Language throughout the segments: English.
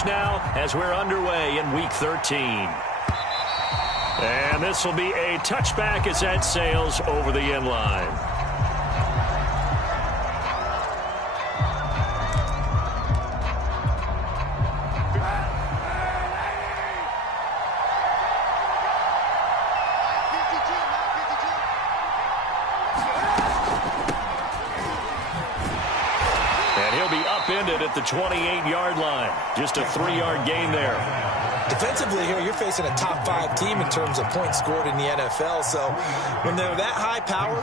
coverage now as we're underway in Week 13. And this will be a touchback as that sails over the end line. And he'll be upended at the 28-yard line. Just a 3-yard gain there. Defensively here, you're facing a top 5 team in terms of points scored in the NFL. So when they're that high-powered,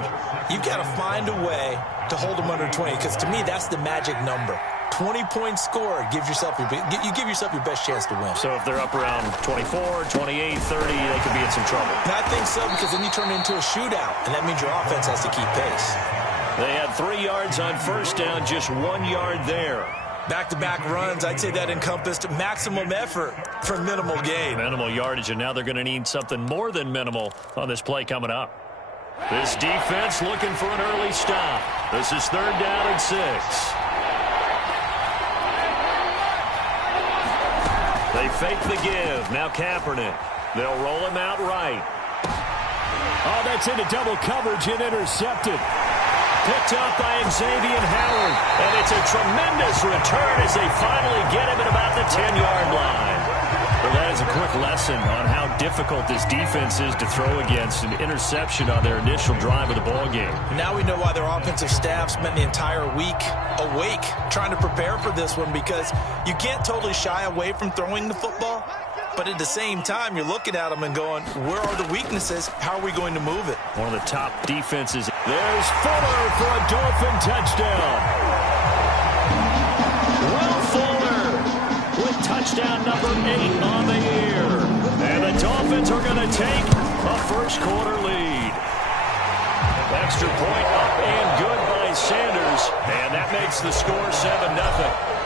you've got to find a way to hold them under 20. Because to me, that's the magic number. 20 points scored gives yourself you give yourself your best chance to win. So if they're up around 24, 28, 30, they could be in some trouble. And I think so, because then you turn it into a shootout, and that means your offense has to keep pace. They had 3 yards on first down, just 1 yard there. Back-to-back runs, I'd say that encompassed maximum effort for minimal gain. Minimal yardage, and now they're going to need something more than minimal on this play coming up. This defense looking for an early stop. This is 3rd down and 6. They fake the give. Now Kaepernick. They'll roll him out right. Oh, that's into double coverage and intercepted. Picked up by Xavier Howard. And it's a tremendous return as they finally get him at about the 10-yard line. Well, that is a quick lesson on how difficult this defense is to throw against an interception on their initial drive of the ball game. Now we know why their offensive staff spent the entire week awake trying to prepare for this one, because you can't totally shy away from throwing the football. But at the same time, you're looking at them and going, where are the weaknesses? How are we going to move it? One of the top defenses. There's Fuller for a Dolphin touchdown. Will Fuller with touchdown number 8 on the year. And the Dolphins are going to take a first-quarter lead. Extra point up and good by Sanders. And that makes the score 7-0.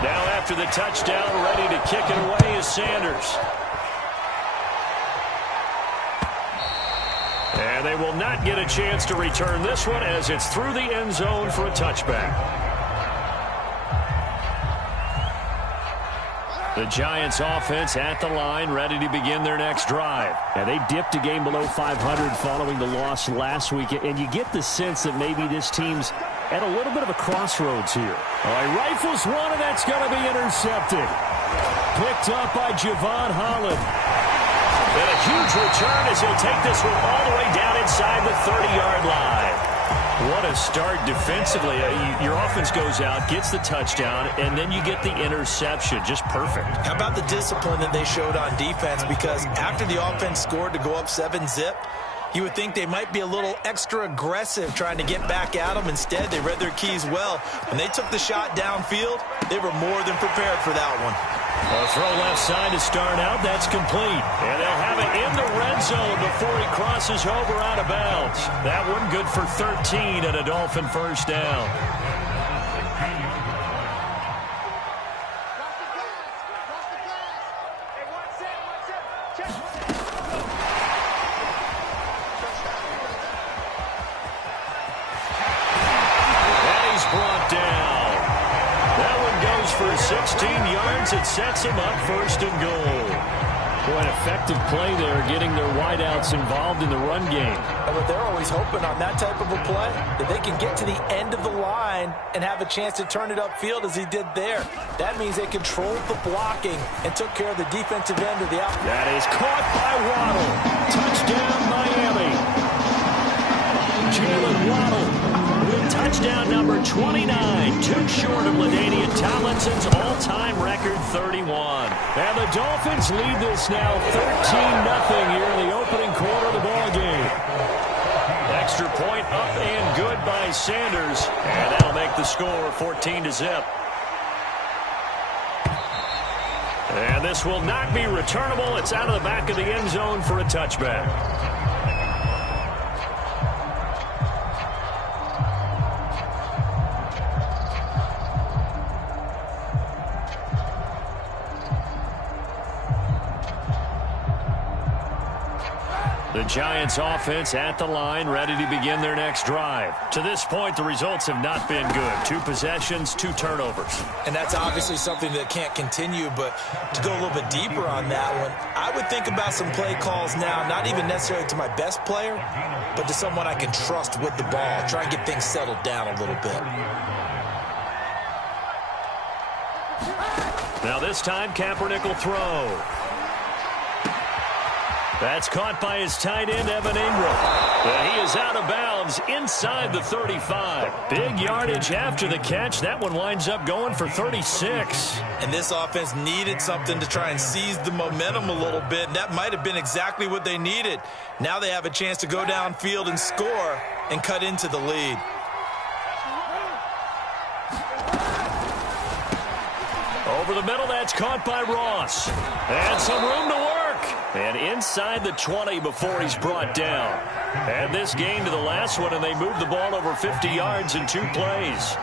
Now after the touchdown, ready to kick it away is Sanders. And they will not get a chance to return this one as it's through the end zone for a touchback. The Giants offense at the line, ready to begin their next drive. And they dipped a game below 500 following the loss last week. And you get the sense that maybe this team's at a little bit of a crossroads here. All right, rifles one, and that's going to be intercepted. Picked up by Javon Holland. And a huge return as he'll take this one all the way down inside the 30-yard line. What a start defensively. Your offense goes out, gets the touchdown, and then you get the interception. Just perfect. How about the discipline that they showed on defense? Because after the offense scored to go up 7-zip, you would think they might be a little extra aggressive trying to get back at them. Instead, they read their keys well. When they took the shot downfield, they were more than prepared for that one. A throw left side to start out. That's complete. And they'll have it in the red zone before he crosses over out of bounds. That one good for 13 and a Dolphin first down. For 16 yards, it sets him up 1st and goal. Boy, an effective play there, getting their wideouts involved in the run game. But they're always hoping on that type of a play that they can get to the end of the line and have a chance to turn it upfield as he did there. That means they controlled the blocking and took care of the defensive end of the out. That is caught by Waddle. Touchdown, Miami. Jalen Waddle. Touchdown number 29, too short of LaDainian Tomlinson's all-time record 31. And the Dolphins lead this now 13-0 here in the opening quarter of the ball game. Extra point up and good by Sanders, and that'll make the score 14-0. And this will not be returnable. It's out of the back of the end zone for a touchback. The Giants offense at the line, ready to begin their next drive. To this point, the results have not been good. 2 possessions, 2 turnovers. And that's obviously something that can't continue, but to go a little bit deeper on that one, I would think about some play calls now, not even necessarily to my best player, but to someone I can trust with the ball. Try and get things settled down a little bit. Now this time, Kaepernick will throw. That's caught by his tight end, Evan Ingram. But he is out of bounds inside the 35. Big yardage after the catch. That one winds up going for 36. And this offense needed something to try and seize the momentum a little bit. And that might have been exactly what they needed. Now they have a chance to go downfield and score and cut into the lead. Over the middle, that's caught by Ross. And some room to work. And inside the 20 before he's brought down. Add this game to the last one, and they moved the ball over 50 yards in 2 plays.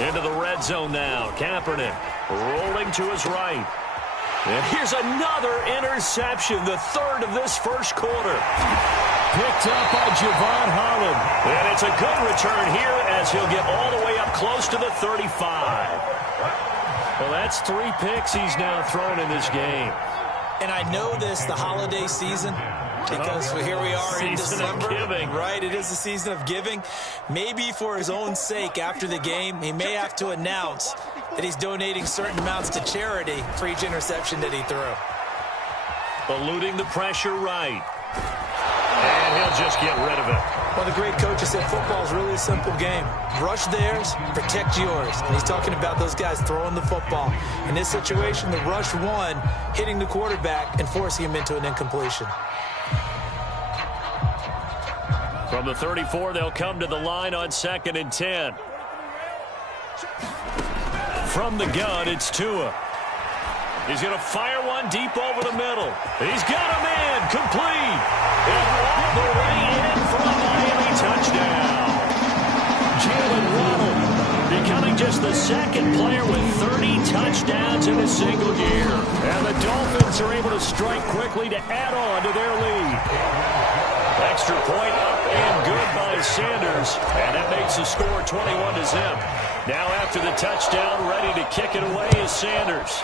Into the red zone now. Kaepernick rolling to his right. And here's another interception, the 3rd of this first quarter. Picked up by Javon Holland. And it's a good return here as he'll get all the way up close to the 35. Well, that's 3 picks he's now thrown in this game. And I know this, the holiday season, because here we are in December. Season of giving. Right, it is the season of giving. Maybe for his own sake after the game, he may have to announce that he's donating certain amounts to charity for each interception that he threw. Eluding the pressure right. And he'll just get rid of it. Well, the great coach has said football is really a simple game. Rush theirs, protect yours. And he's talking about those guys throwing the football. In this situation, the rush one, hitting the quarterback and forcing him into an incompletion. From the 34, they'll come to the line on 2nd and 10. From the gun, it's Tua. He's going to fire one deep over the middle. He's got him in, complete. And all the way in for a Miami touchdown. Jalen Waddle becoming just the 2nd player with 30 touchdowns in a single year. And the Dolphins are able to strike quickly to add on to their lead. Extra point up and good by Sanders. And that makes the score 21-0. Now after the touchdown, ready to kick it away is Sanders.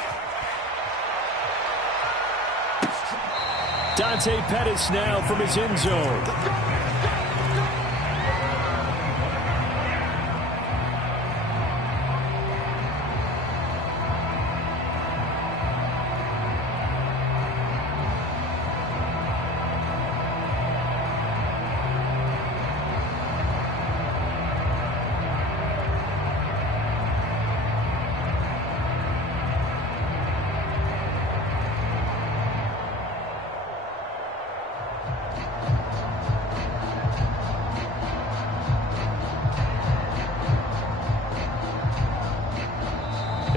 Dante Pettis now from his end zone.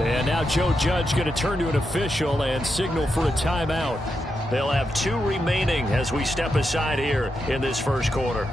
And now Joe Judge going to turn to an official and signal for a timeout. They'll have 2 remaining as we step aside here in this first quarter.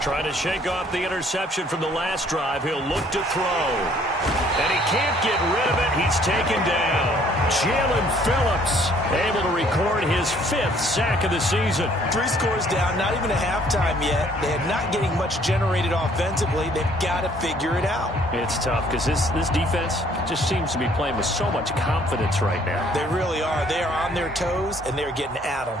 Trying to shake off the interception from the last drive. He'll look to throw. And he can't get rid of it. He's taken down. Jalen Phillips able to record his 5th sack of the season. 3 scores down, not even a halftime yet. They're not getting much generated offensively. They've got to figure it out. It's tough because this defense just seems to be playing with so much confidence right now. They really are. They are on their toes, and they're getting at them.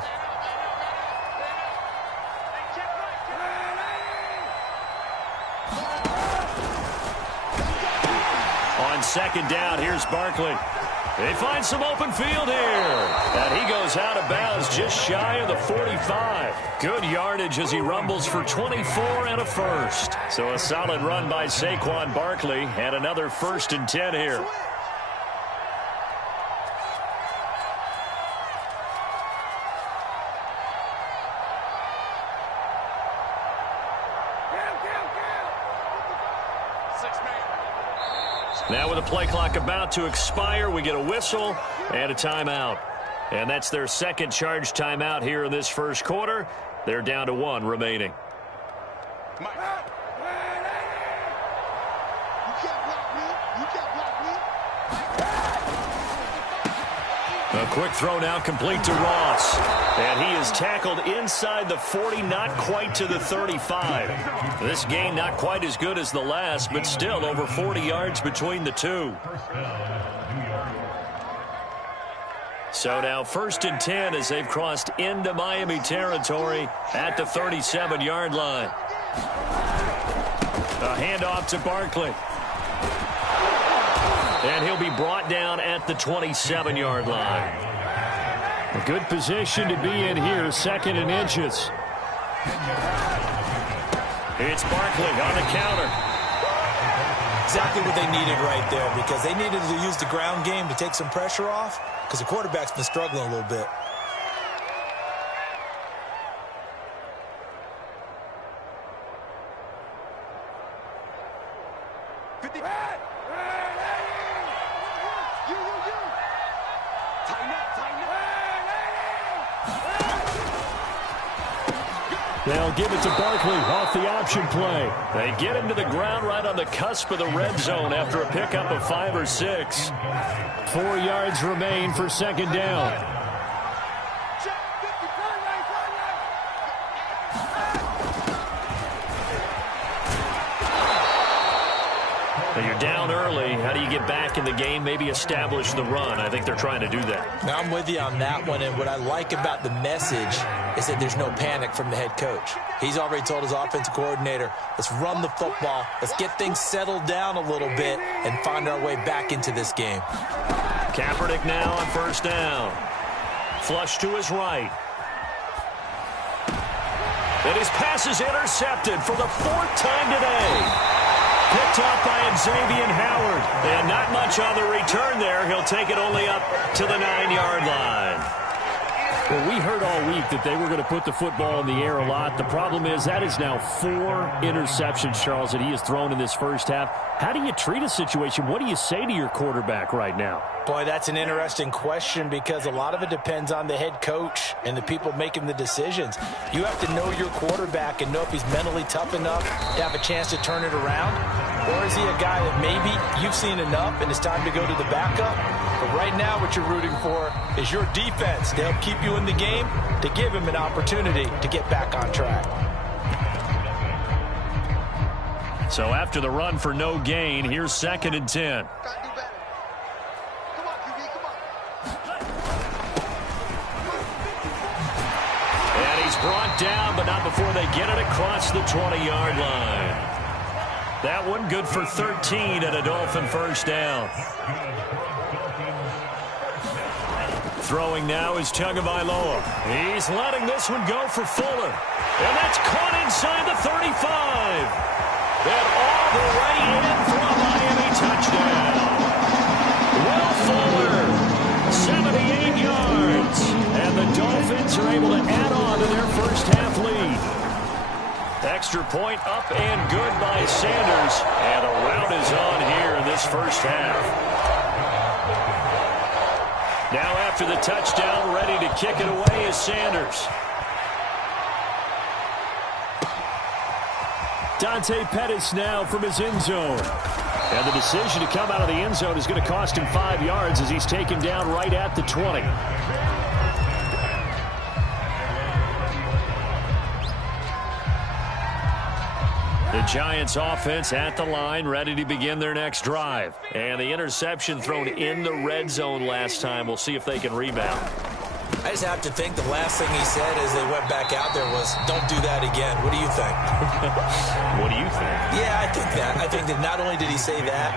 On 2nd down, here's Barkley. They find some open field here. And he goes out of bounds just shy of the 45. Good yardage as he rumbles for 24 and a first. So a solid run by Saquon Barkley and another 1st and 10 here. Now with the play clock about to expire, we get a whistle and a timeout. And that's their second charge timeout here in this first quarter. They're down to 1 remaining. A quick throw now complete to Ross. And he is tackled inside the 40, not quite to the 35. This game not quite as good as the last, but still over 40 yards between the two. So now 1st and 10 as they've crossed into Miami territory at the 37-yard line. A handoff to Barkley. And he'll be brought down at the 27-yard line. A good position to be in here, 2nd and inches. It's Barkley on the counter. Exactly what they needed right there, because they needed to use the ground game to take some pressure off, because the quarterback's been struggling a little bit. They'll give it to Barkley off the option play. They get him to the ground right on the cusp of the red zone after a pickup of 5 or 6. 4 yards remain for 2nd down. You're down early. How do you get back in the game, maybe establish the run? I think they're trying to do that. Now, I'm with you on that one, and what I like about the message is that there's no panic from the head coach. He's already told his offensive coordinator, let's run the football, let's get things settled down a little bit and find our way back into this game. Kaepernick now on 1st down. Flush to his right. And his pass is intercepted for the 4th time today. Picked up by Xavier Howard. And not much on the return there. He'll take it only up to the 9-yard line. Well, we heard all week that they were going to put the football in the air a lot. The problem is that is now 4 interceptions, Charles, that he has thrown in this first half. How do you treat a situation? What do you say to your quarterback right now? Boy, that's an interesting question, because a lot of it depends on the head coach and the people making the decisions. You have to know your quarterback and know if he's mentally tough enough to have a chance to turn it around, or is he a guy that maybe you've seen enough and it's time to go to the backup? But right now what you're rooting for is your defense to help keep you in the game, to give him an opportunity to get back on track. So after the run for no gain, here's 2nd and 10. And he's brought down, but not before they get it across the 20-yard line. That one good for 13 and a Dolphin 1st down. Throwing now is Tagovailoa. He's letting this one go for Fuller. And that's caught inside the 35. And all the way in for a Miami touchdown. Will Fuller, 78 yards. And the Dolphins are able to add on to their first half lead. Extra point up and good by Sanders. And a rout is on here in this first half. Now after the touchdown, ready to kick it away is Sanders. Dante Pettis now from his end zone. And the decision to come out of the end zone is going to cost him 5 yards as he's taken down right at the 20. The Giants offense at the line, ready to begin their next drive. And the interception thrown in the red zone last time. We'll see if they can rebound. I just have to think the last thing he said as they went back out there was, don't do that again. What do you think? What do you think? Yeah, I think that. I think that not only did he say that,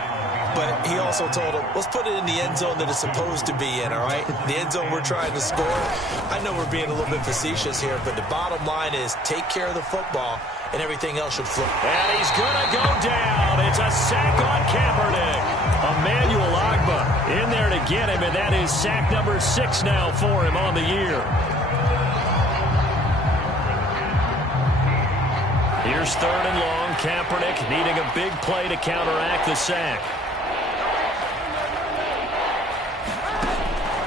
but he also told him, let's put it in the end zone that it's supposed to be in, all right? The end zone we're trying to score. I know we're being a little bit facetious here, but the bottom line is take care of the football, and everything else should flip. And he's going to go down. It's a sack on Kaepernick. Emmanuel Ogbah in there to get him, and that is sack number 6 now for him on the year. Here's 3rd and long. Kaepernick needing a big play to counteract the sack.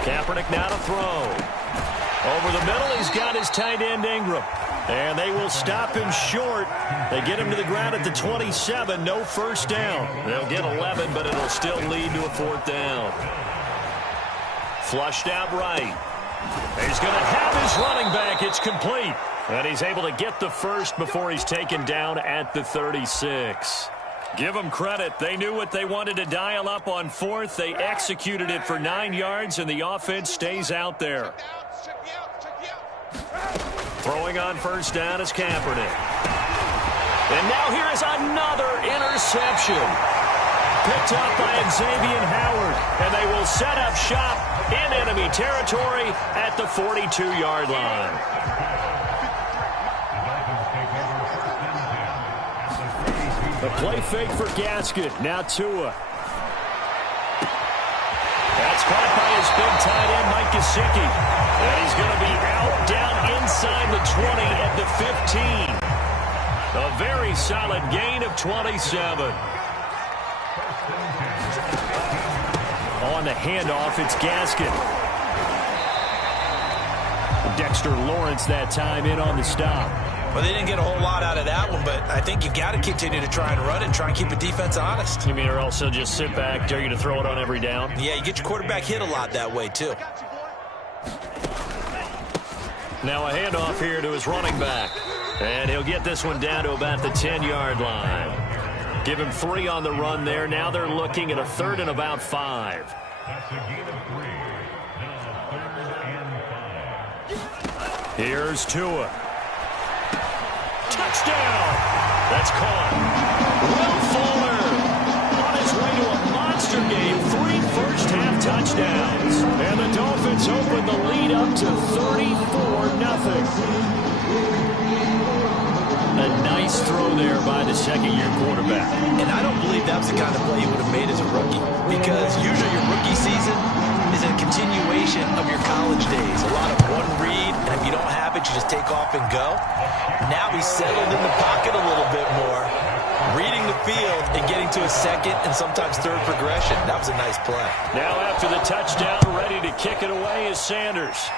Kaepernick now to throw. Over the middle, he's got his tight end Ingram. And they will stop him short. They get him to the ground at the 27. No first down. They'll get 11, but it'll still lead to a 4th down. Flushed out right. He's going to have his running back. It's complete. And he's able to get the first before he's taken down at the 36. Give them credit. They knew what they wanted to dial up on 4th. They executed it for 9 yards, and the offense stays out there. Throwing on first down is Kaepernick. And now here is another interception. Picked up by Xavier Howard. And they will set up shop in enemy territory at the 42-yard line. The play fake for Gaskin. Now Tua. That's caught by his big tight end, Mike Gesicki. And he's going to be out down inside the 20 at the 15. A very solid gain of 27. On the handoff, it's Gaskin. Dexter Lawrence that time in on the stop. Well, they didn't get a whole lot out of that one, but I think you got to continue to try and run it and try and keep the defense honest. You mean, or else they'll just sit back, dare you to throw it on every down? Yeah, you get your quarterback hit a lot that way, too. Now a handoff here to his running back. And he'll get this one down to about the 10-yard line. Give him 3 on the run there. Now they're looking at a 3rd and about 5. Here's Tua. Touchdown! That's caught. Will Fuller on his way to a monster game. 3 first-half touchdowns. And the Dolphins open the lead up to 34-0. A nice throw there by the second-year quarterback. And I don't believe that's the kind of play he would have made as a rookie. Because usually your rookie season is a continuation of your college days. A lot of one read, and if you don't have it, you just take off and go. Now he's settled in the pocket a little bit more, reading the field and getting to a second and sometimes third progression. That was a nice play. Now after the touchdown, ready to kick it away is Sanders.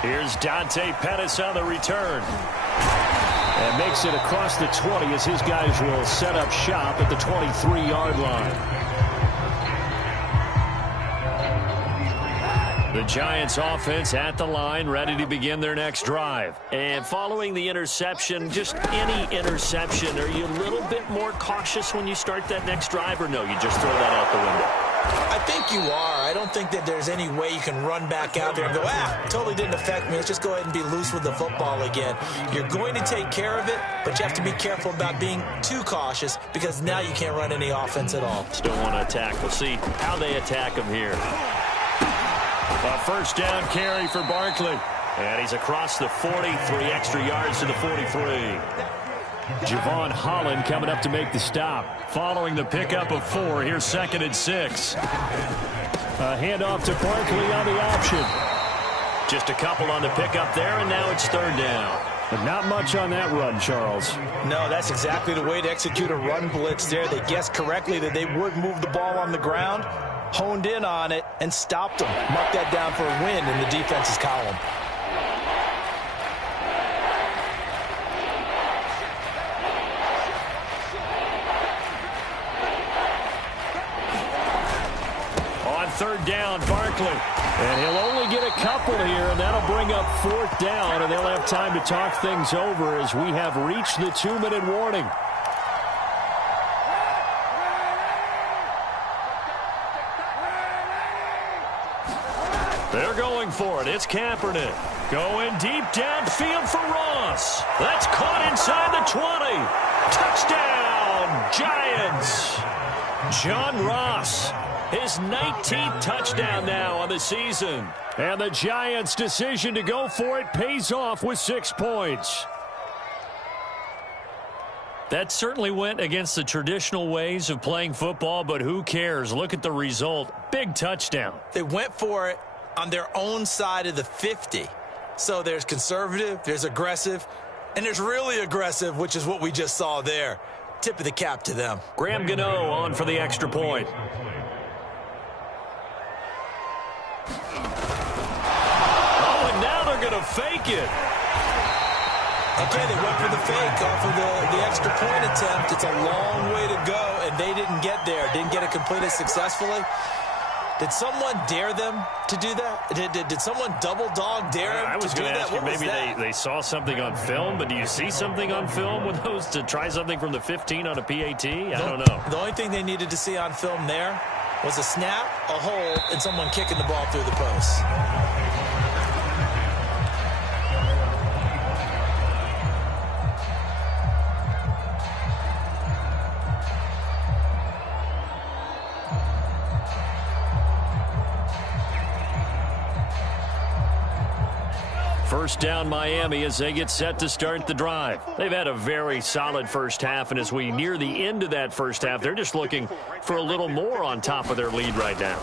Here's Dante Pettis on the return. And makes it across the 20 as his guys will set up shop at the 23-yard line. The Giants offense at the line, ready to begin their next drive. And following the interception, just any interception, are you a little bit more cautious when you start that next drive, or no, you just throw that out the window? I think you are. I don't think that there's any way you can run back out there and go, totally didn't affect me. Let's just go ahead and be loose with the football again. You're going to take care of it, but you have to be careful about being too cautious because now you can't run any offense at all. Still want to attack. We'll see how they attack him here. A first down carry for Barkley. And he's across the 40, 3 extra yards to the 43. Javon Holland coming up to make the stop. Following the pickup of 4, here's 2nd and 6. A handoff to Barkley on the option. Just a couple on the pickup there, and now it's 3rd down. But not much on that run, Charles. No, that's exactly the way to execute a run blitz there. They guessed correctly that they would move the ball on the ground, honed in on it, and stopped them. Mark that down for a win in the defense's column. On 3rd down, Barkley. And he'll only get a couple here, and that'll bring up 4th down, and they'll have time to talk things over as we have reached the 2-minute warning. They're going for it. It's Kaepernick. Going deep downfield for Ross. That's caught inside the 20. Touchdown, Giants. John Ross, his 19th touchdown now on the season. And the Giants' decision to go for it pays off with 6 points. That certainly went against the traditional ways of playing football, but who cares? Look at the result. Big touchdown. They went for it on their own side of the 50. So there's conservative, there's aggressive, and there's really aggressive, which is what we just saw there. Tip of the cap to them. Graham Gano on for the extra point. fake it. Okay, they went for the fake off of the extra point attempt. It's a long way to go, and they didn't get there. Didn't get it completed successfully. Did someone dare them to do that? Did someone double dog dare them I was to do going to that? ask you, maybe they saw something on film, but do you see something on film with those to try something from the 15 on a PAT? I don't know. The only thing they needed to see on film there was a snap, a hold, and someone kicking the ball through the post. First down Miami as they get set to start the drive. They've had a very solid first half, and as we near the end of that first half, they're just looking for a little more on top of their lead right now.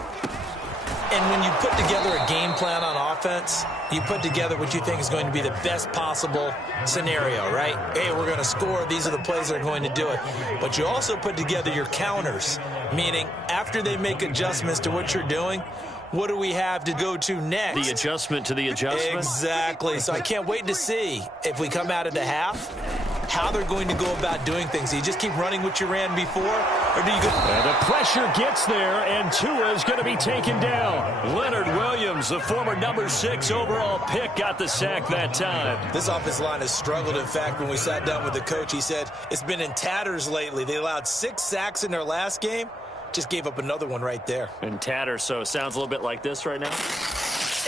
And when you put together a game plan on offense, you put together what you think is going to be the best possible scenario, right? Hey, we're going to score. These are the plays that are going to do it. But you also put together your counters, meaning after they make adjustments to what you're doing, what do we have to go to next? The adjustment to the adjustment? Exactly. So I can't wait to see if we come out of the half, how they're going to go about doing things. Do you just keep running what you ran before, or do you go? And the pressure gets there, and Tua is going to be taken down. Leonard Williams, the former number 6 overall pick, got the sack that time. This offensive line has struggled. In fact, when we sat down with the coach, he said it's been in tatters lately. They allowed 6 sacks in their last game. Just gave up another one right there. And tatters, so it sounds a little bit like this right now?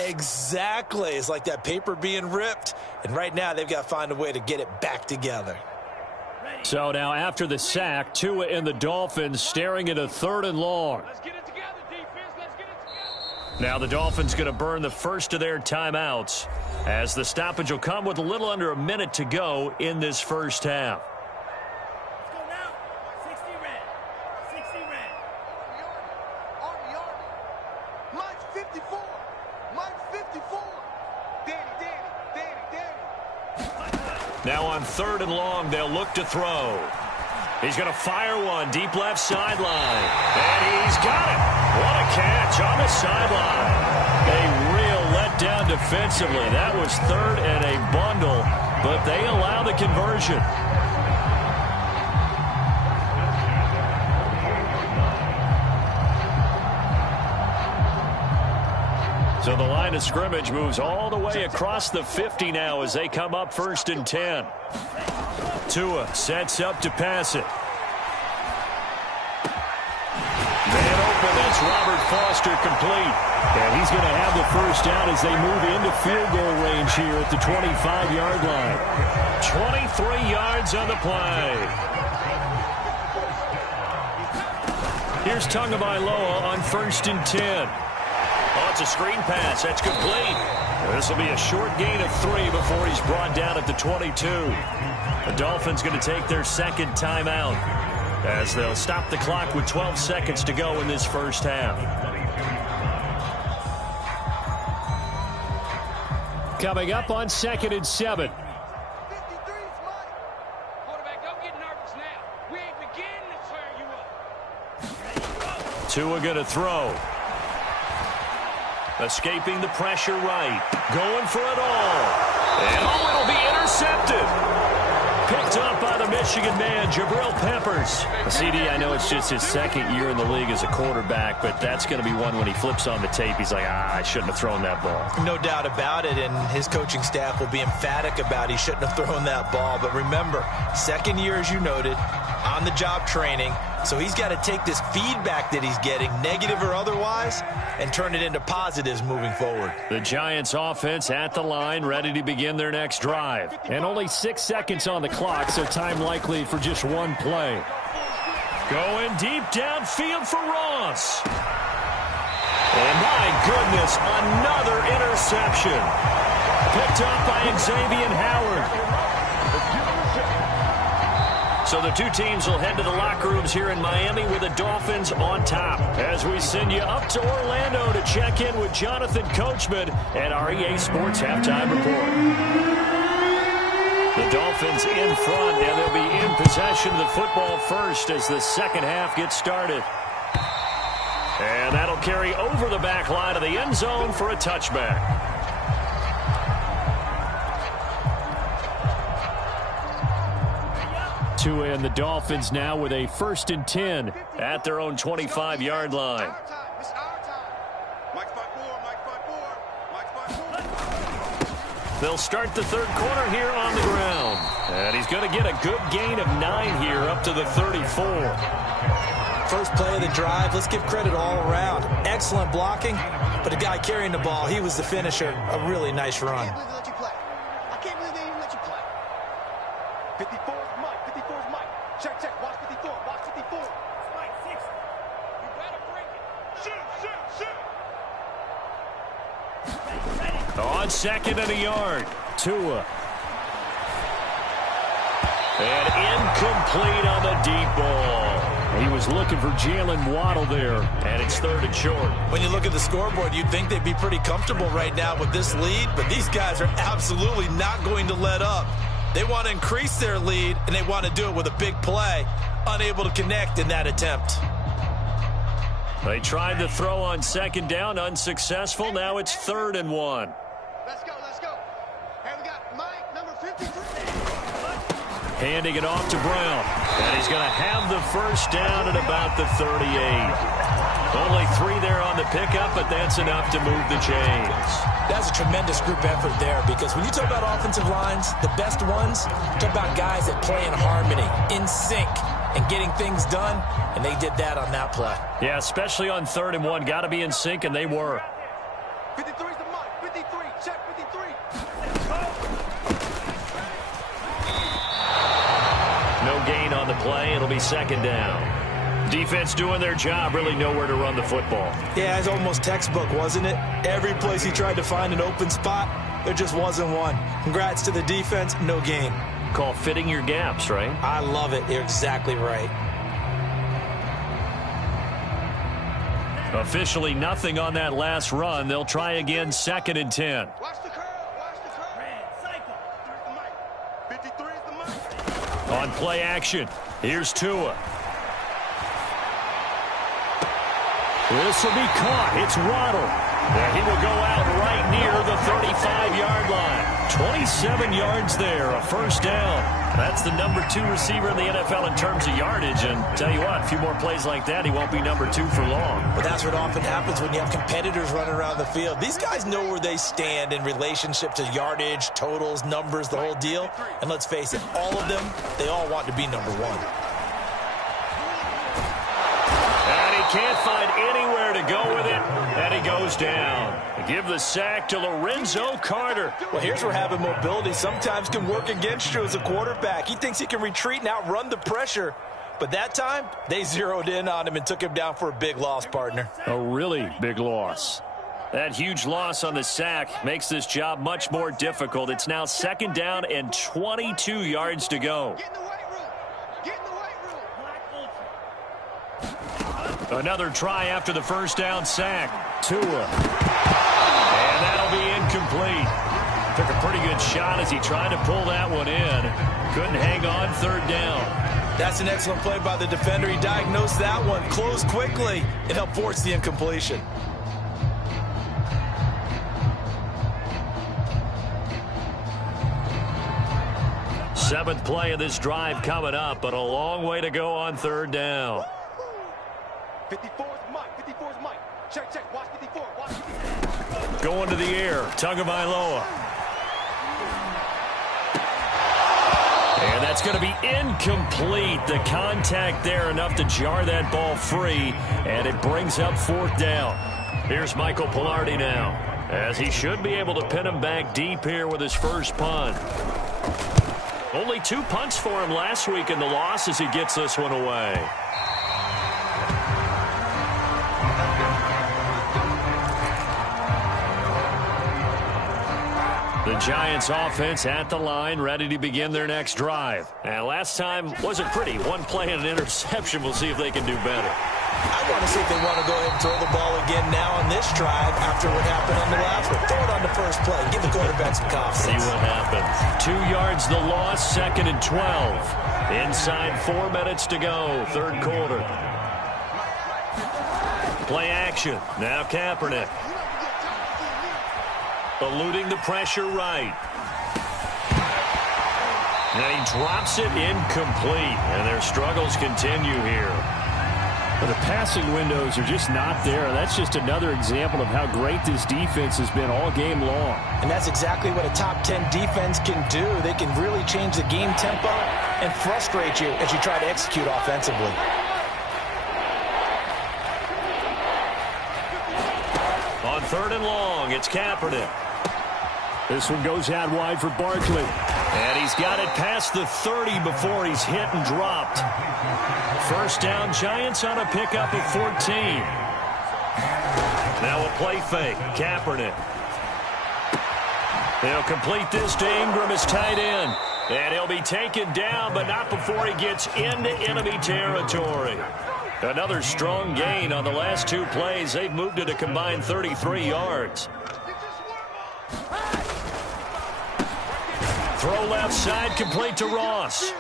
Exactly. It's like that paper being ripped. And right now, they've got to find a way to get it back together. So now after the sack, Tua and the Dolphins staring at a 3rd and long. Let's get it together, defense. Let's get it together. Now the Dolphins going to burn the first of their timeouts as the stoppage will come with a little under a minute to go in this first half. Let's go now. 60 red. 60 red. Mike's 54. Mike's 54. Danny. Now on 3rd and long, they'll look to throw. He's going to fire one deep left sideline. And he's got it. What a catch on the sideline. A real letdown defensively. That was 3rd and a bundle, but they allow the conversion. So the line of scrimmage moves all the way across the 50 now as they come up 1st and 10. Tua sets up to pass it. Man open, that's Robert Foster complete. And he's going to have the first down as they move into field goal range here at the 25-yard line. 23 yards on the play. Here's Tagovailoa on 1st and 10. Oh, it's a screen pass. That's complete. This will be a short gain of 3 before he's brought down at the 22. The Dolphins going to take their second timeout as they'll stop the clock with 12 seconds to go in this first half. Coming up on 2nd and 7. 53's Mike. Quarterback, don't get nervous now. We ain't beginning to tear you up. Tua going to throw. Escaping the pressure right. Going for it all. And it'll be intercepted. Picked up by the Michigan man, Jabril Peppers. CD, I know it's just his 2nd year in the league as a quarterback, but that's going to be one when he flips on the tape. He's like, I shouldn't have thrown that ball. No doubt about it, and his coaching staff will be emphatic about he shouldn't have thrown that ball. But remember, 2nd year, as you noted, on-the-job training. So he's got to take this feedback that he's getting, negative or otherwise, and turn it into positives moving forward. The Giants offense at the line, ready to begin their next drive. And only 6 seconds on the clock, so time likely for just one play. Going deep downfield for Ross. And my goodness, another interception. Picked up by Xavier Howard. So the two teams will head to the locker rooms here in Miami with the Dolphins on top. As we send you up to Orlando to check in with Jonathan Coachman at our EA Sports Halftime Report. The Dolphins in front, and they'll be in possession of the football first as the second half gets started. And that'll carry over the back line of the end zone for a touchback. Tua and the Dolphins now with a 1st and 10 at their own 25-yard line. Our time. It's our time. Mike spot 4. Mike spot 4. Mike spot 4. They'll start the third quarter here on the ground. And he's going to get a good gain of 9 here up to the 34. First play of the drive, let's give credit all around. Excellent blocking, but the guy carrying the ball, he was the finisher. A really nice run. I can't believe they let you play. I can't believe they even let you play. 54 is Mike. 54 is Mike. Check, check. Watch 54. Watch 54. Mike, 6. You better break it. Shoot, shoot, shoot. On 2nd and a yard. Tua. And incomplete on the deep ball. He was looking for Jalen Waddle there. And it's 3rd and short. When you look at the scoreboard, you'd think they'd be pretty comfortable right now with this lead, but these guys are absolutely not going to let up. They want to increase their lead, and they want to do it with a big play. Unable to connect in that attempt. They tried to throw on 2nd down, unsuccessful. Now it's 3rd and 1. Let's go, let's go. Hey, we got Mike, number 53. Handing it off to Brown. And he's going to have the first down at about the 38. Only 3 there on the pickup, but that's enough to move the chains. That's a tremendous group effort there, because when you talk about offensive lines, the best ones, talk about guys that play in harmony, in sync, and getting things done, and they did that on that play. Yeah, especially on 3rd and 1. Got to be in sync, and they were. 53 is the Mike. 53. Check 53. No gain on the play. It'll be 2nd down. Defense doing their job, really nowhere to run the football. Yeah, it's almost textbook, wasn't it? Every place he tried to find an open spot, there just wasn't one. Congrats to the defense, no gain. Call fitting your gaps, right? I love it. You're exactly right. Officially nothing on that last run. They'll try again, 2nd and 10. Watch the curl. Watch the curl. Red cycle. 53 is the Mike. On play action, here's Tua. This will be caught. It's Waddle. And he will go out right near the 35-yard line. 27 yards there, a first down. That's the number 2 receiver in the NFL in terms of yardage. And tell you what, a few more plays like that, he won't be number 2 for long. But that's what often happens when you have competitors running around the field. These guys know where they stand in relationship to yardage, totals, numbers, the whole deal. And let's face it, all of them, they all want to be number 1. And he can't find anywhere to go with it, and he goes down. Give the sack to Lorenzo Carter. Well, here's where having mobility sometimes can work against you as a quarterback. He thinks he can retreat and outrun the pressure. But that time, they zeroed in on him and took him down for a big loss, partner. A really big loss. That huge loss on the sack makes this job much more difficult. It's now 2nd down and 22 yards to go. Get in the weight room. Get in the weight room. Another try after the first down sack. Tua. And that'll be incomplete. Took a pretty good shot as he tried to pull that one in. Couldn't hang on 3rd down. That's an excellent play by the defender. He diagnosed that one, closed quickly, and helped force the incompletion. Seventh play of this drive coming up, but a long way to go on 3rd down. 54 is Mike. 54 is Mike. Check, check. Watch 54. Watch 54. Going to the air, Tagovailoa. And that's going to be incomplete. The contact there enough to jar that ball free, and it brings up 4th down. Here's Michael Palardy now, as he should be able to pin him back deep here with his first punt. Only 2 punts for him last week in the loss as he gets this one away. The Giants offense at the line, ready to begin their next drive. And last time wasn't pretty. 1 play and an interception. We'll see if they can do better. I want to see if they want to go ahead and throw the ball again now on this drive after what happened on the last one. Throw it on the first play. Give the quarterback some confidence. See what happens. 2 yards the loss, 2nd and 12. Inside 4 minutes to go, 3rd quarter. Play action. Now Kaepernick. Eluding the pressure right. And he drops it incomplete, and their struggles continue here. But the passing windows are just not there. That's just another example of how great this defense has been all game long. And that's exactly what a top 10 defense can do. They can really change the game tempo and frustrate you as you try to execute offensively. On 3rd and long, it's Kaepernick. This one goes out wide for Barkley. And he's got it past the 30 before he's hit and dropped. First down, Giants on a pickup of 14. Now a play fake, Kaepernick. They'll complete this to Ingram as tight end. And he'll be taken down, but not before he gets into enemy territory. Another strong gain on the last 2 plays. They've moved it a combined 33 yards. Throw left side, complete to Ross.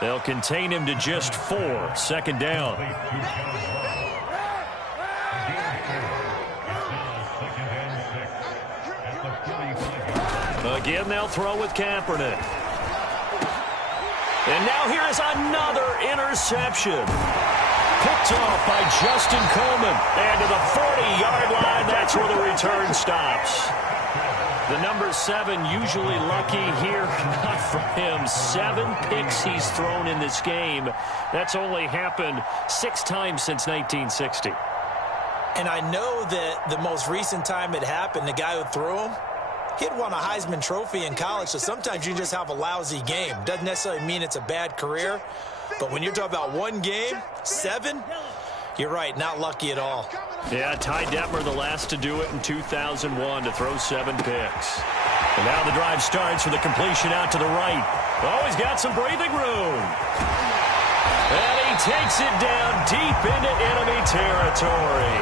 They'll contain him to just 4. 2nd down. Again, they'll throw with Kaepernick. And now here is another interception. Picked off by Justin Coleman. And to the 40-yard line, that's where the return stops. The number 7 usually lucky here. Not for him. 7 picks he's thrown in this game. That's only happened 6 times since 1960. And I know that the most recent time it happened, the guy who threw him, he had won a Heisman Trophy in college, so sometimes you just have a lousy game. Doesn't necessarily mean it's a bad career, but when you're talking about 1 game, 7, you're right, not lucky at all. Yeah, Ty Detmer the last to do it in 2001 to throw 7 picks. And now the drive starts with a completion out to the right. Oh, he's got some breathing room. And he takes it down deep into enemy territory.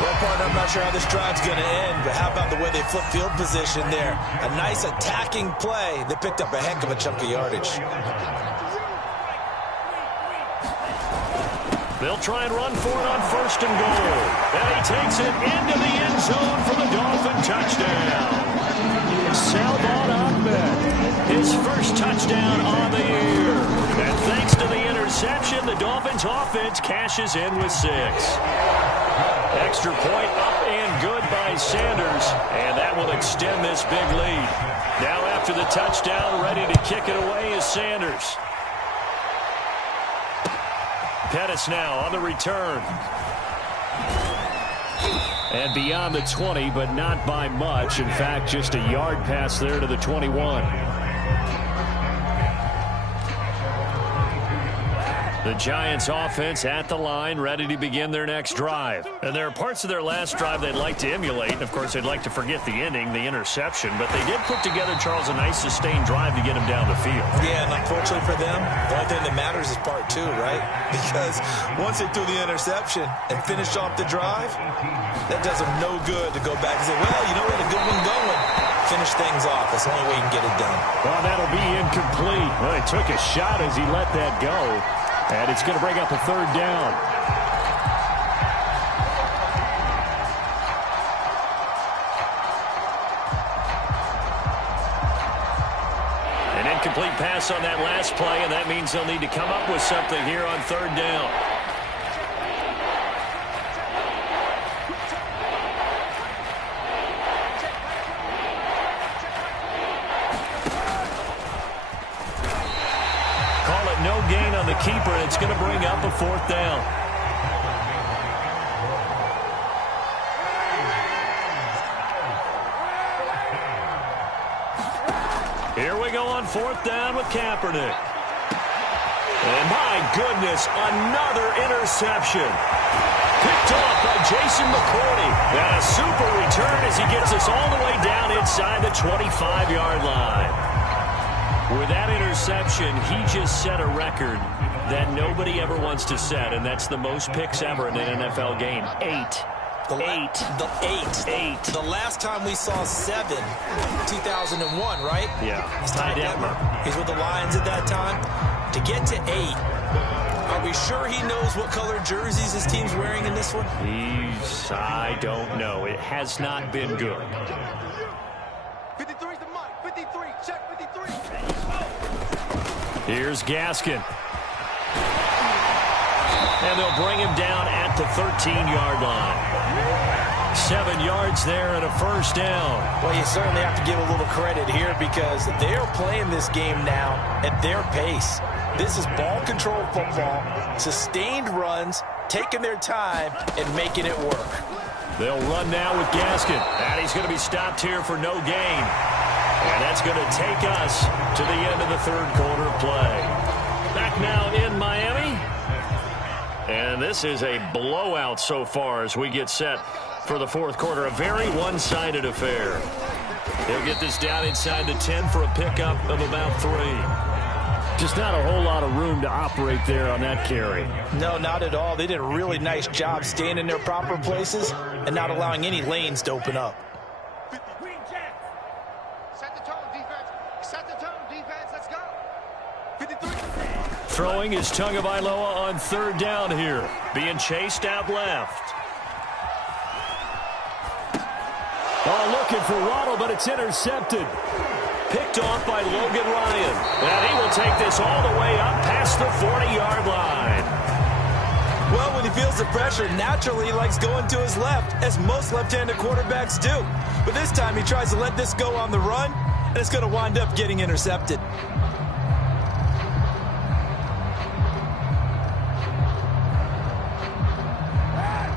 Well, partner, I'm not sure how this drive's going to end, but how about the way they flip field position there? A nice attacking play. They picked up a heck of a chunk of yardage. They'll try and run for it on 1st and goal. And he takes it into the end zone for the Dolphin touchdown. Salvon Ahmed, his first touchdown on the year. And thanks to the interception, the Dolphins offense cashes in with 6. Extra point up and good by Sanders. And that will extend this big lead. Now after the touchdown, ready to kick it away is Sanders. Pettis now on the return. And beyond the 20, but not by much. In fact, just a yard pass there to the 21. The Giants offense at the line, ready to begin their next drive. And there are parts of their last drive they'd like to emulate. And, of course, they'd like to forget the ending, the interception. But they did put together, Charles, a nice sustained drive to get him down the field. Yeah, and unfortunately for them, the only thing that matters is part 2, right? Because once they threw the interception and finished off the drive, that does them no good to go back and say, well, you know, we had a good one going. Finish things off. That's the only way you can get it done. Well, that'll be incomplete. Well, he took a shot as he let that go. And it's going to bring up a 3rd down. An incomplete pass on that last play, and that means they'll need to come up with something here on 3rd down. No gain on the keeper, and it's going to bring up a 4th down. Here we go on 4th down with Kaepernick. And my goodness, another interception. Picked off by Jason McCourty. And a super return as he gets us all the way down inside the 25-yard line. With that interception, he just set a record that nobody ever wants to set, and that's the most picks ever in an NFL game. 8. The last time we saw 7, 2001, right? Yeah. Ty Detmer. He's with the Lions at that time. To get to 8, are we sure he knows what color jerseys his team's wearing in this one? I don't know. It has not been good. 53's the mic. 53, check 53. Here's Gaskin. And they'll bring him down at the 13-yard line. 7 yards there and a first down. Well, you certainly have to give a little credit here because they're playing this game now at their pace. This is ball control football, sustained runs, taking their time, and making it work. They'll run now with Gaskin. And he's going to be stopped here for no gain. And that's going to take us to the end of the third quarter play. Back now in Miami. And this is a blowout so far as we get set for the fourth quarter. A very one-sided affair. They'll get this down inside the 10 for a pickup of about 3. Just not a whole lot of room to operate there on that carry. No, not at all. They did a really nice job staying in their proper places and not allowing any lanes to open up. Set the tone, defense. Set the tone, defense. Let's go. 53. Throwing is Tagovailoa on third down here. Being chased out left. Oh, looking for Waddle, but it's intercepted. Picked off by Logan Ryan. And he will take this all the way up past the 40-yard line. Well, when he feels the pressure, naturally he likes going to his left, as most left-handed quarterbacks do. But this time he tries to let this go on the run, and it's going to wind up getting intercepted.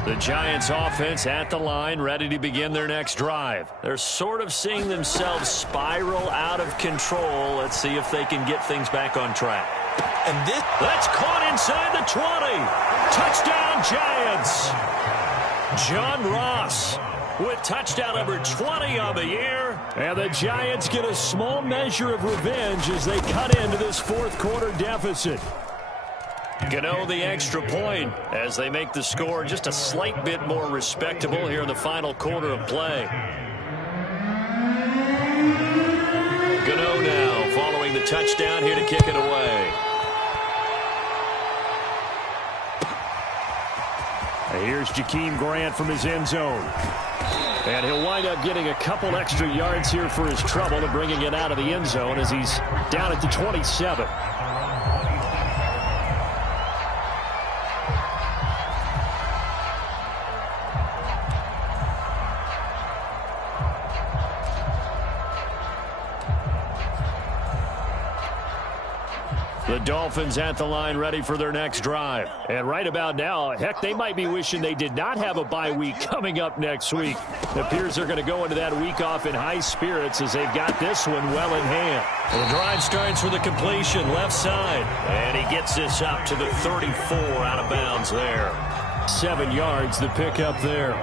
The Giants offense at the line, ready to begin their next drive. They're sort of seeing themselves spiral out of control. Let's see if they can get things back on track. And that's caught inside the 20. Touchdown, Giants. John Ross with touchdown number 20 on the year. And the Giants get a small measure of revenge as they cut into this fourth quarter deficit. Gano the extra point as they make the score just a slight bit more respectable here in the final quarter of play. Gano now following the touchdown here to kick it away. And here's Jakeem Grant from his end zone. And he'll wind up getting a couple extra yards here for his trouble and bringing it out of the end zone as he's down at the 27. The Dolphins at the line ready for their next drive. And right about now, heck, they might be wishing they did not have a bye week coming up next week. It appears they're going to go into that week off in high spirits as they've got this one well in hand. The drive starts with a completion left side. And he gets this up to the 34 out of bounds there. 7 yards the pickup there.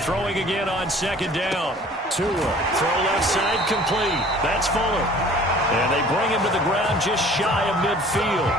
Throwing again on second down. Tua. Throw left side complete. That's Fuller. And they bring him to the ground just shy of midfield.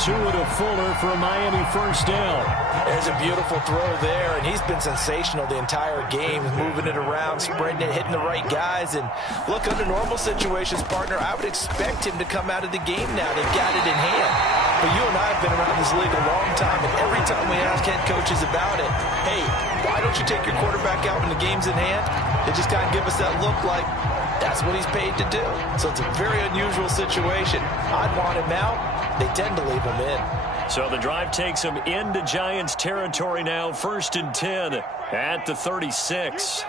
Tua to Fuller for a Miami first down. There's a beautiful throw there, and he's been sensational the entire game, moving it around, spreading it, hitting the right guys. And look, under normal situations, partner, I would expect him to come out of the game now. They've got it in hand. But you and I have been around this league a long time, and every time we ask head coaches about it, hey, why don't you take your quarterback out when the game's in hand? They just kind of give us that look like that's what he's paid to do. So it's a very unusual situation. I'd want him out. They tend to leave him in. So the drive takes him into Giants territory now. 1st and 10 at the 36.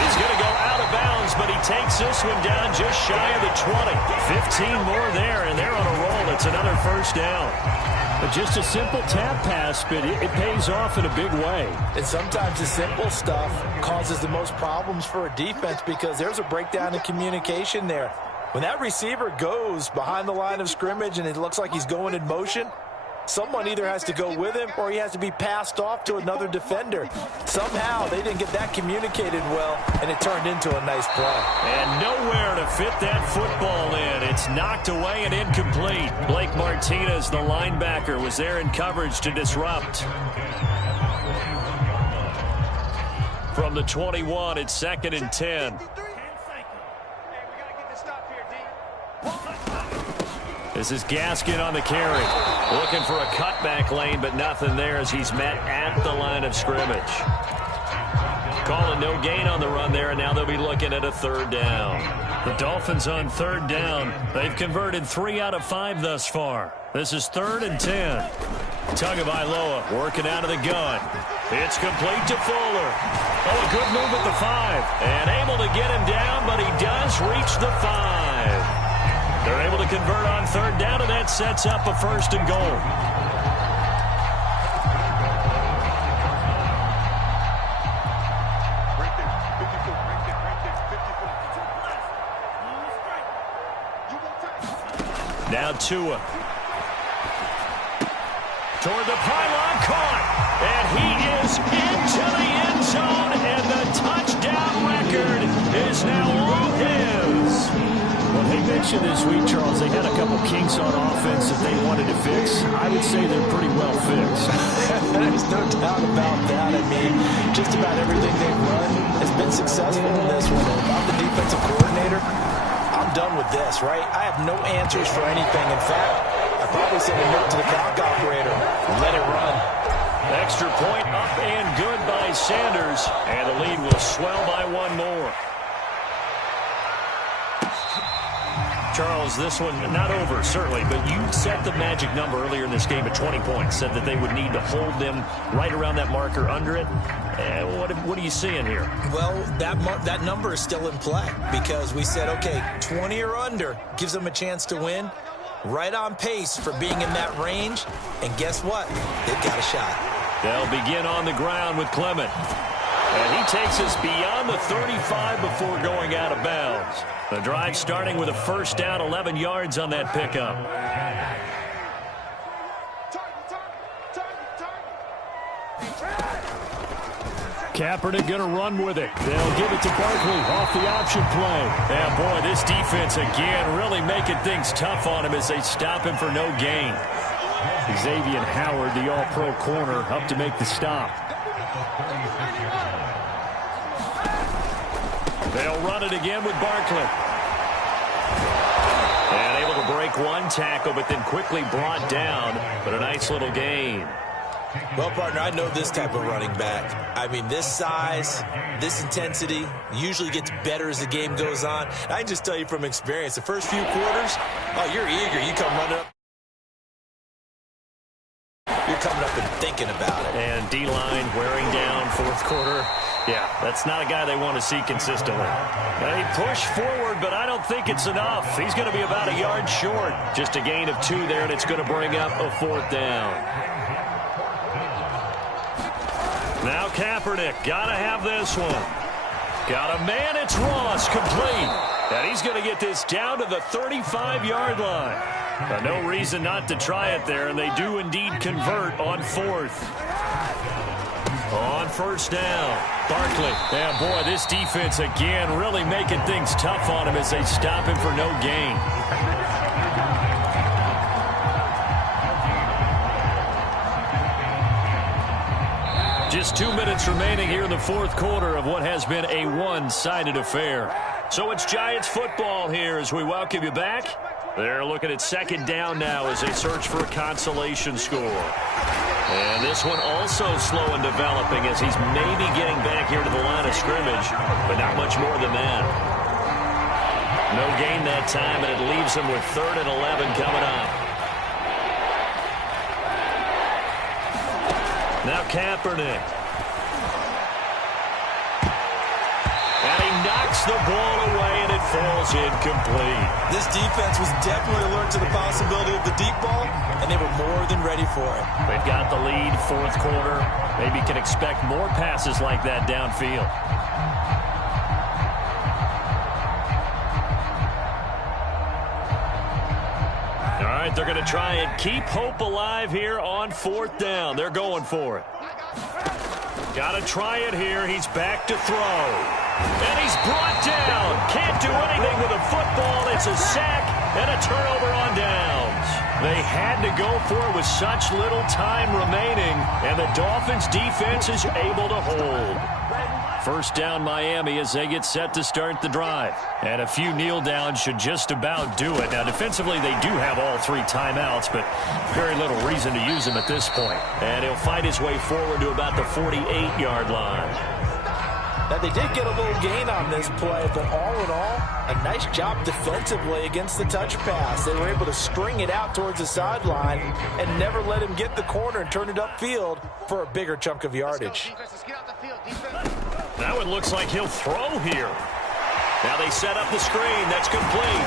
He's going to go out of bounds, but he takes this one down just shy of the 20. 15 more there, and they're on a roll. It's another first down. But just a simple tap pass, but it pays off in a big way. And sometimes the simple stuff causes the most problems for a defense because there's a breakdown in communication there. When that receiver goes behind the line of scrimmage and it looks like he's going in motion, someone either has to go with him or he has to be passed off to another defender. Somehow they didn't get that communicated well, and it turned into a nice play. And nowhere to fit that football in. It's knocked away and incomplete. Blake Martinez, the linebacker, was there in coverage to disrupt. From the 21, it's 2nd and 10. This is Gaskin on the carry. Looking for a cutback lane, but nothing there as he's met at the line of scrimmage. Calling no gain on the run there, and now they'll be looking at a third down. The Dolphins on third down. They've converted 3 out of 5 thus far. This is 3rd and 10. Tagovailoa working out of the gun. It's complete to Fuller. Oh, a good move at the 5. And able to get him down, but he does reach the 5. They're able to convert on third down, and that sets up a 1st and goal. Now Tua. Toward the pylon, caught. And he is into the end zone, and the touchdown record is now all his. Well, they mentioned this week, Charles, they had a couple kinks on offense that they wanted to fix. I would say they're pretty well fixed. There's no doubt about that. I mean, just about everything they've run has been successful in this one. And if I'm the defensive coordinator, I'm done with this, right? I have no answers for anything. In fact, I probably send a note to the clock operator. Let it run. Extra point up and good by Sanders. And the lead will swell by 1 more. Charles, this one not over, certainly, but you set the magic number earlier in this game at 20 points, said that they would need to hold them right around that marker under it. What are you seeing here? Well, that number is still in play because we said, okay, 20 or under gives them a chance to win. Right on pace for being in that range. And guess what? They've got a shot. They'll begin on the ground with Clement. And he takes us beyond the 35 before going out of bounds. The drive starting with a 1st down, 11 yards on that pickup. Kaepernick going to run with it. They'll give it to Barkley off the option play. Yeah, boy, this defense again really making things tough on him as they stop him for no gain. Xavier Howard, the all-pro corner, up to make the stop. They'll run it again with Barkley. And able to break 1 tackle, but then quickly brought down. But a nice little gain. Well, partner, I know this type of running back. I mean, this size, this intensity usually gets better as the game goes on. I can just tell you from experience, the first few quarters, oh, you're eager. You come running up. You're coming up and thinking about it. And D-line wearing down 4th quarter. Yeah, that's not a guy they want to see consistently. They push forward, but I don't think it's enough. He's going to be about a yard short. Just a gain of 2 there, and it's going to bring up a 4th down. Now Kaepernick, got to have this one. Got a man, it's Ross, complete. And he's going to get this down to the 35-yard line. But no reason not to try it there, and they do indeed convert on 4th. On 1st down, Barkley. Yeah, boy, this defense again really making things tough on him as they stop him for no gain. Just 2 minutes remaining here in the 4th quarter of what has been a one-sided affair. So it's Giants football here as we welcome you back. They're looking at 2nd down now as they search for a consolation score. And this one also slow in developing as he's maybe getting back here to the line of scrimmage, but not much more than that. No gain that time, and it leaves him with 3rd and 11 coming up. Now Kaepernick. And he knocks the ball away, and it falls incomplete. This defense was definitely alert to the possibility of the deep ball, and they were more than ready for it. They've got the lead, 4th quarter. Maybe can expect more passes like that downfield. All right, they're going to try and keep hope alive here on 4th down. They're going for it. Got to try it here. He's back to throw. And he's brought down. Can't do anything with a football. It's a sack and a turnover on downs. They had to go for it with such little time remaining, and the Dolphins' defense is able to hold. First down Miami as they get set to start the drive. And a few kneel downs should just about do it. Now, defensively, they do have all 3 timeouts, but very little reason to use them at this point. And he'll fight his way forward to about the 48-yard line. Now, they did get a little gain on this play, but all in all, a nice job defensively against the touch pass. They were able to string it out towards the sideline and never let him get the corner and turn it upfield for a bigger chunk of yardage. Now it looks like he'll throw here. Now they set up the screen. That's complete.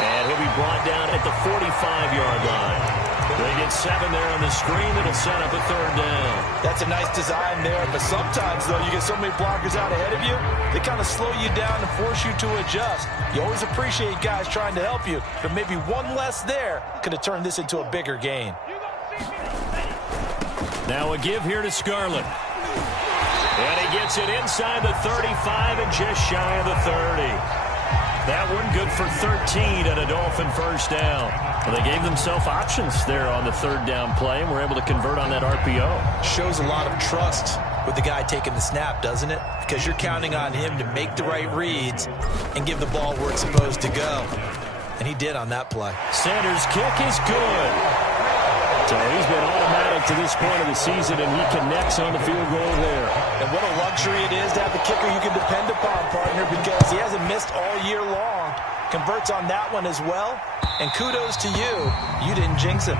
And he'll be brought down at the 45-yard line. They get 7 there on the screen. It'll set up a 3rd down. That's a nice design there, but sometimes, though, you get so many blockers out ahead of you, they kind of slow you down and force you to adjust. You always appreciate guys trying to help you, but maybe one less there could have turned this into a bigger gain. Now a give here to Scarlett. And he gets it inside the 35 and just shy of the 30. That one good for 13 and a Dolphin first down. Well, they gave themselves options there on the 3rd down play and were able to convert on that RPO. Shows a lot of trust with the guy taking the snap, doesn't it? Because you're counting on him to make the right reads and give the ball where it's supposed to go. And he did on that play. Sanders' kick is good. So he's been automatic to this point of the season, and he connects on the field goal there. And what a luxury it is to have the kicker you can depend upon, partner, because he hasn't missed all year long. Converts on that one as well. And kudos to you. You didn't jinx him.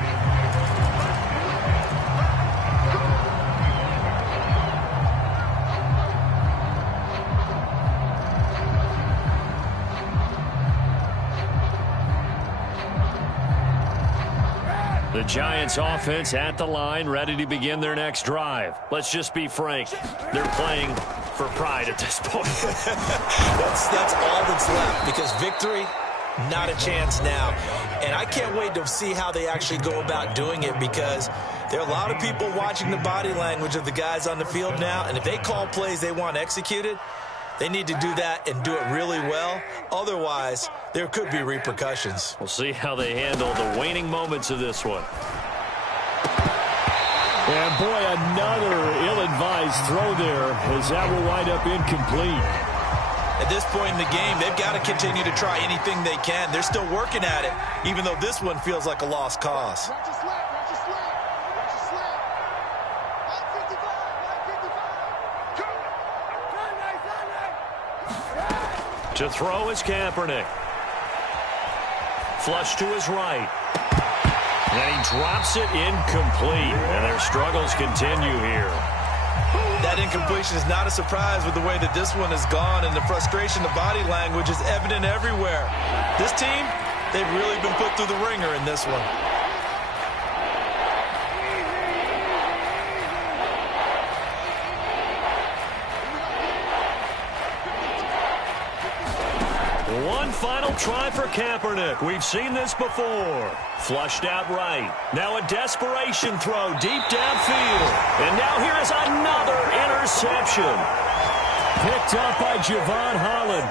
The Giants offense at the line, ready to begin their next drive. Let's just be frank. They're playing for pride at this point. That's all that's left, because victory, not a chance now. And I can't wait to see how they actually go about doing it, because there are a lot of people watching the body language of the guys on the field now, and if they call plays they want executed, they need to do that and do it really well. Otherwise, there could be repercussions. We'll see how they handle the waning moments of this one. And boy, another ill-advised throw there, as that will wind up incomplete. At this point in the game, they've got to continue to try anything they can. They're still working at it, even though this one feels like a lost cause. To throw is Kaepernick. Flush to his right. And he drops it incomplete. And their struggles continue here. That incompletion is not a surprise with the way that this one has gone, and the frustration, the body language is evident everywhere. This team, they've really been put through the ringer in this one. One final try for Kaepernick. We've seen this before. Flushed out right. Now a desperation throw deep downfield. And now here is another interception. Picked up by Javon Holland.